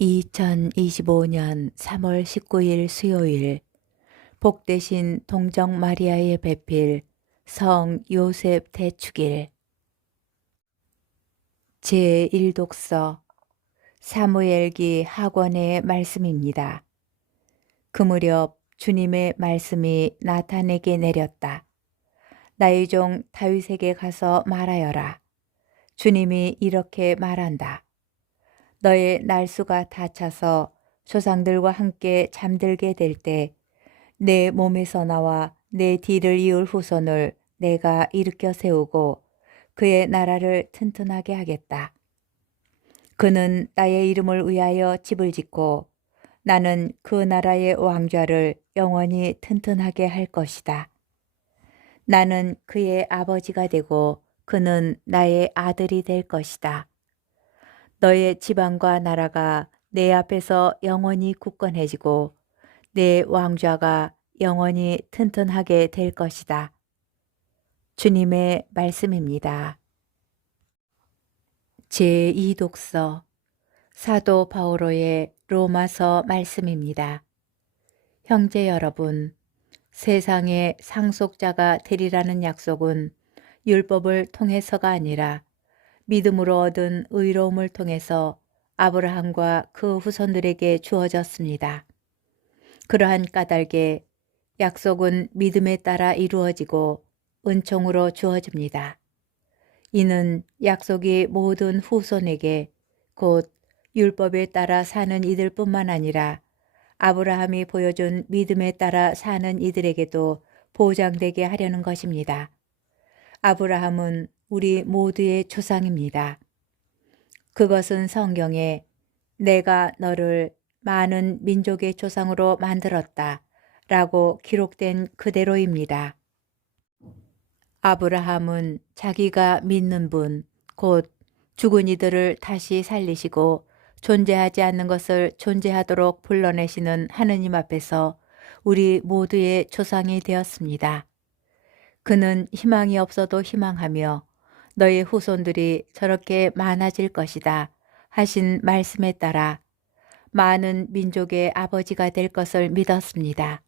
2025년 3월 19일 수요일 복되신 동정 마리아의 배필 성 요셉 대축일 제1독서 사무엘기 학원의 말씀입니다. 그 무렵 주님의 말씀이 나탄에게 내렸다. 나의 종 다윗에게 가서 말하여라. 주님이 이렇게 말한다. 너의 날수가 닫혀서 조상들과 함께 잠들게 될 때 내 몸에서 나와 내 뒤를 이을 후손을 내가 일으켜 세우고 그의 나라를 튼튼하게 하겠다. 그는 나의 이름을 위하여 집을 짓고 나는 그 나라의 왕좌를 영원히 튼튼하게 할 것이다. 나는 그의 아버지가 되고 그는 나의 아들이 될 것이다. 너의 지방과 나라가 내 앞에서 영원히 굳건해지고 내 왕좌가 영원히 튼튼하게 될 것이다. 주님의 말씀입니다. 제2독서 사도 바오로의 로마서 말씀입니다. 형제 여러분, 세상에 상속자가 되리라는 약속은 율법을 통해서가 아니라 믿음으로 얻은 의로움을 통해서 아브라함과 그 후손들에게 주어졌습니다. 그러한 까닭에 약속은 믿음에 따라 이루어지고 은총으로 주어집니다. 이는 약속이 모든 후손에게 곧 율법에 따라 사는 이들 뿐만 아니라 아브라함이 보여준 믿음에 따라 사는 이들에게도 보장되게 하려는 것입니다. 아브라함은 우리 모두의 조상입니다. 그것은 성경에 내가 너를 많은 민족의 조상으로 만들었다 라고 기록된 그대로입니다. 아브라함은 자기가 믿는 분, 곧 죽은 이들을 다시 살리시고 존재하지 않는 것을 존재하도록 불러내시는 하느님 앞에서 우리 모두의 조상이 되었습니다. 그는 희망이 없어도 희망하며 너의 후손들이 저렇게 많아질 것이다 하신 말씀에 따라 많은 민족의 아버지가 될 것을 믿었습니다.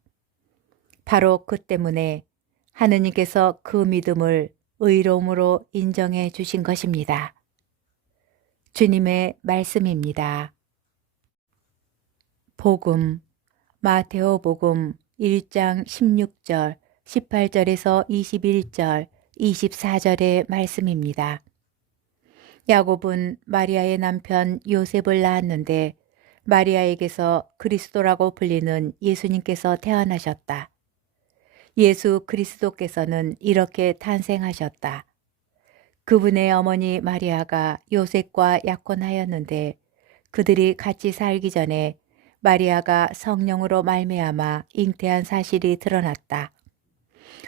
바로 그 때문에 하느님께서 그 믿음을 의로움으로 인정해 주신 것입니다. 주님의 말씀입니다. 복음 마테오 복음 1장 16절 18절에서 21절 24절의 말씀입니다. 야곱은 마리아의 남편 요셉을 낳았는데 마리아에게서 그리스도라고 불리는 예수님께서 태어나셨다. 예수 그리스도께서는 이렇게 탄생하셨다. 그분의 어머니 마리아가 요셉과 약혼하였는데 그들이 같이 살기 전에 마리아가 성령으로 말미암아 잉태한 사실이 드러났다.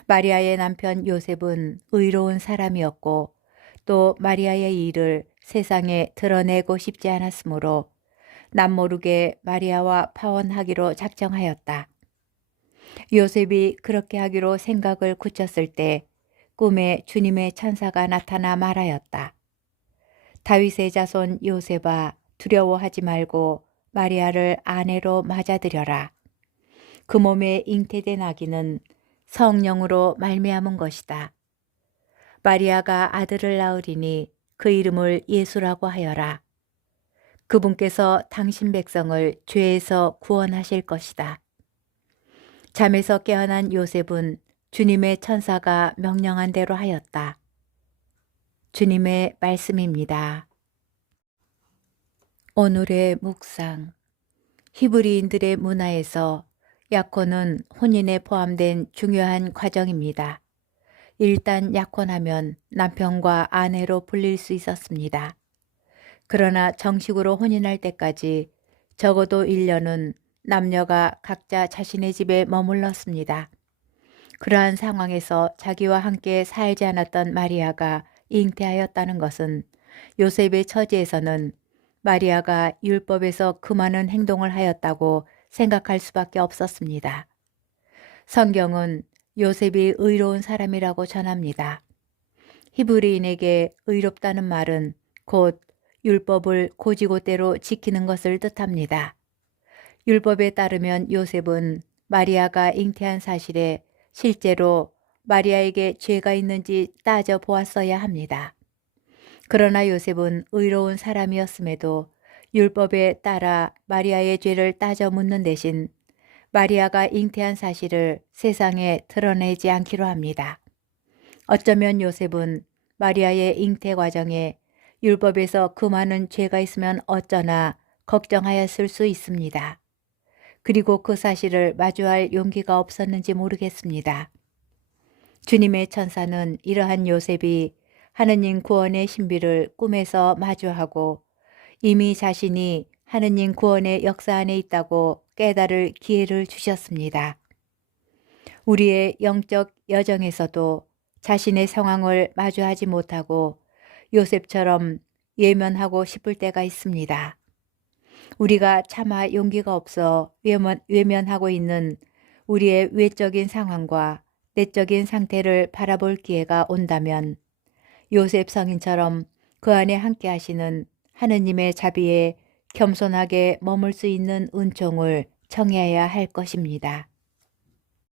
마리아의 남편 요셉은 의로운 사람이었고 또 마리아의 일을 세상에 드러내고 싶지 않았으므로 남모르게 마리아와 파혼하기로 작정하였다. 요셉이 그렇게 하기로 생각을 굳혔을 때 꿈에 주님의 천사가 나타나 말하였다. 다윗의 자손 요셉아 두려워하지 말고 마리아를 아내로 맞아들여라. 그 몸에 잉태된 아기는 성령으로 말미암은 것이다. 마리아가 아들을 낳으리니 그 이름을 예수라고 하여라. 그분께서 당신 백성을 죄에서 구원하실 것이다. 잠에서 깨어난 요셉은 주님의 천사가 명령한 대로 하였다. 주님의 말씀입니다. 오늘의 묵상 히브리인들의 문화에서 약혼은 혼인에 포함된 중요한 과정입니다. 일단 약혼하면 남편과 아내로 불릴 수 있었습니다. 그러나 정식으로 혼인할 때까지 적어도 1년은 남녀가 각자 자신의 집에 머물렀습니다. 그러한 상황에서 자기와 함께 살지 않았던 마리아가 잉태하였다는 것은 요셉의 처지에서는 마리아가 율법에서 그 많은 행동을 하였다고 생각할 수밖에 없었습니다. 성경은 요셉이 의로운 사람이라고 전합니다. 히브리인에게 의롭다는 말은 곧 율법을 고지고대로 지키는 것을 뜻합니다. 율법에 따르면 요셉은 마리아가 잉태한 사실에 실제로 마리아에게 죄가 있는지 따져 보았어야 합니다. 그러나 요셉은 의로운 사람이었음에도 율법에 따라 마리아의 죄를 따져 묻는 대신 마리아가 잉태한 사실을 세상에 드러내지 않기로 합니다. 어쩌면 요셉은 마리아의 잉태 과정에 율법에서 그 많은 죄가 있으면 어쩌나 걱정하였을 수 있습니다. 그리고 그 사실을 마주할 용기가 없었는지 모르겠습니다. 주님의 천사는 이러한 요셉이 하느님 구원의 신비를 꿈에서 마주하고 이미 자신이 하느님 구원의 역사 안에 있다고 깨달을 기회를 주셨습니다. 우리의 영적 여정에서도 자신의 상황을 마주하지 못하고 요셉처럼 예면하고 싶을 때가 있습니다. 우리가 차마 용기가 없어 외면, 외면하고 있는 우리의 외적인 상황과 내적인 상태를 바라볼 기회가 온다면 요셉 성인처럼 그 안에 함께 하시는 하느님의 자비에 겸손하게 머물 수 있는 은총을 청해야 할 것입니다.